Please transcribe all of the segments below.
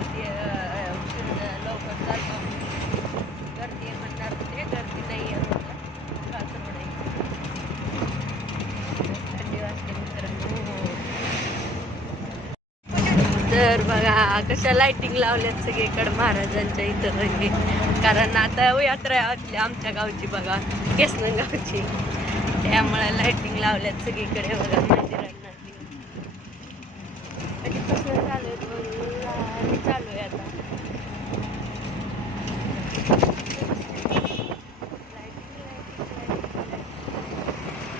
गर्दी उशीर लवकर चालतो गर्दी आहे म्हणणार ते गर्दी नाही आहे म्हणणार. असं पडायचं थंडी वाजते मित्रांनो. तर बघा कशा लाईटिंग लावल्यात सगळीकडे महाराजांच्या इथं कारण आता यात्रा आमच्या गावची बघा केसनं गावची त्यामुळे लाईटिंग लावल्यात सगळीकडे बघा मंदिरांना कधीपासून चालू आहे दोन चालू आहे आता Lighting, lighting, lighting, lighting.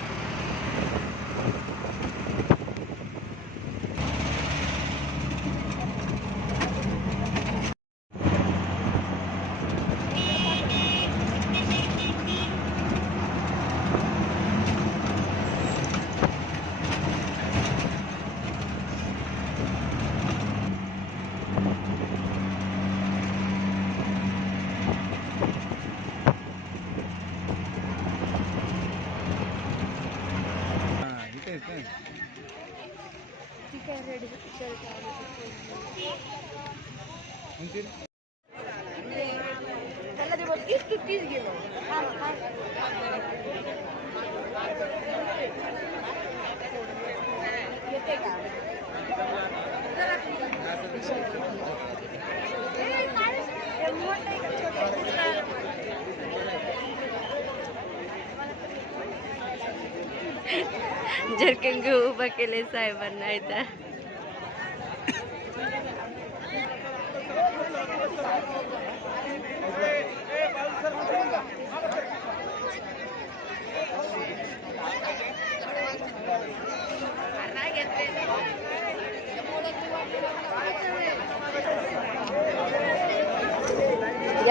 ठीक आहे रेडी त्याला ते बघ तीस तू तीस गेलो येते का हे मोठं आहे का छोटं? जर्किंग उभं केले साहेबांना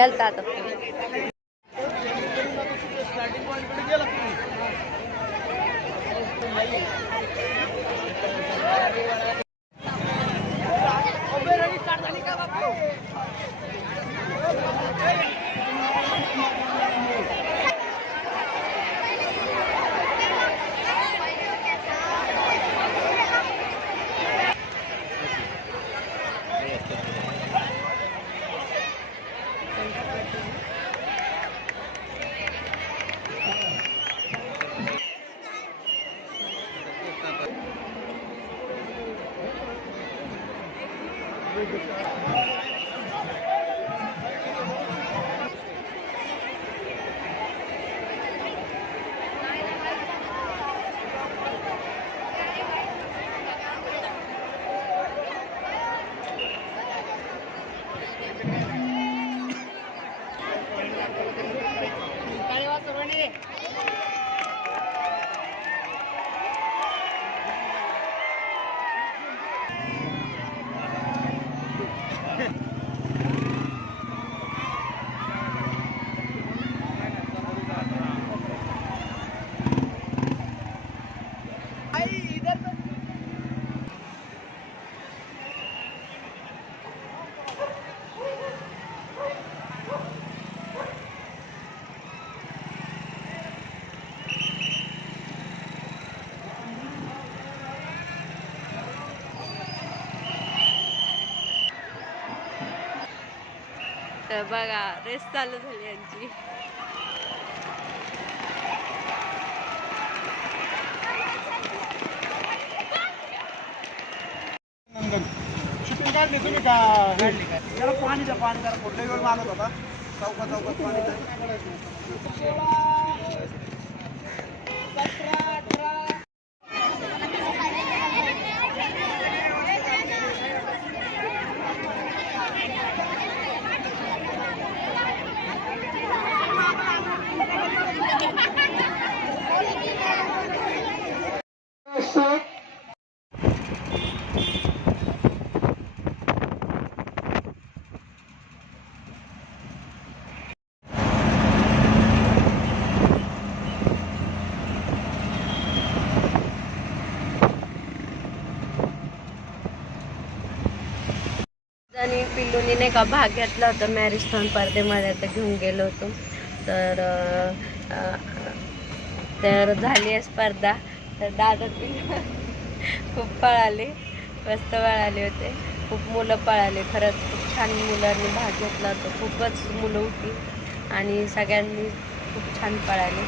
इथं गेलता आता तर बघा रेस चालू झाली यांची. शूटिंग काढली तुम्ही का? काढली पाणी द्या पाणी जरा कुठल्या वेळ मागत होता. चौकात चौकात पाणी द्या. आणि पिल्लूनी नाही का भाग घेतला होता. मॅरेथॉन स्पर्धेमध्ये आता घेऊन गेलो होतो. तर तर झाली आहे स्पर्धा. तर दादा पिल्लू खूप पळाले. मस्त पळाले होते. खूप मुलं पळाले. खरंच खूप छान मुलांनी भाग घेतला होता. खूपच मुलं होती. आणि सगळ्यांनी खूप छान पळाले.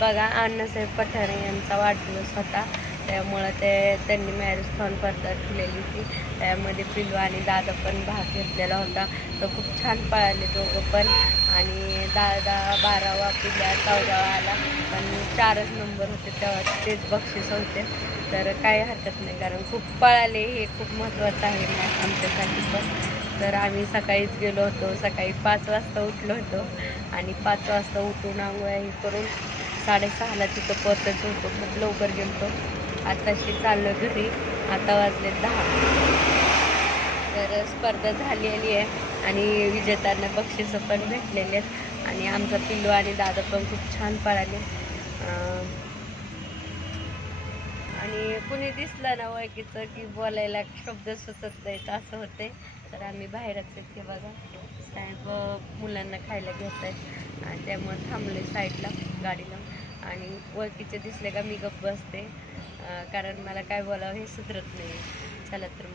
बघा अण्णासाहेब पठारे यांचा वाढदिवस होता. त्यामुळं ते त्यांनी मॅरेज खाऊन स्पर्धा ठेवलेली होती. त्यामध्ये पिल्लू आणि दादा पण भाग घेतलेला होता. तर खूप छान पळाले दोघं पण. आणि दादा बारावा पिल्या चौदावा आला. पण चारच नंबर होते तेव्हा. तेच बक्षीस होते. तर काही हरकत नाही कारण खूप पळाले. हे खूप महत्त्वाचं आहे मॅच आमच्यासाठी पण. तर आम्ही सकाळीच गेलो होतो. सकाळी पाच वाजता उठलो होतो. आणि पाच वाजता उठून आंघोळ्या हे करून साडेसहाला तिथं परतच होतो. खूप लवकर गेलो होतो आताशी चाललो घरी. आता वाजले दहा. तर स्पर्धा झालेली आहे आणि विजेत्यांना बक्षिसं पण भेटलेली आहेत. आणि आमचा पिल्लू आणि दादा पण खूप छान पळाले. आणि कुणी दिसलं ना ओळखीचं की बोलायला शब्द सुचत नाहीत असं होते तर आम्ही बाहेरच येते बघा. साहेब मुलांना खायला घेत आहेत आणि त्यामुळे थांबले साईडला गाडीला. आणि ओळखीचे दिसले का मी गप्प बसते. कारण मला काय बोलावं हे सुधरत नाही. चला तर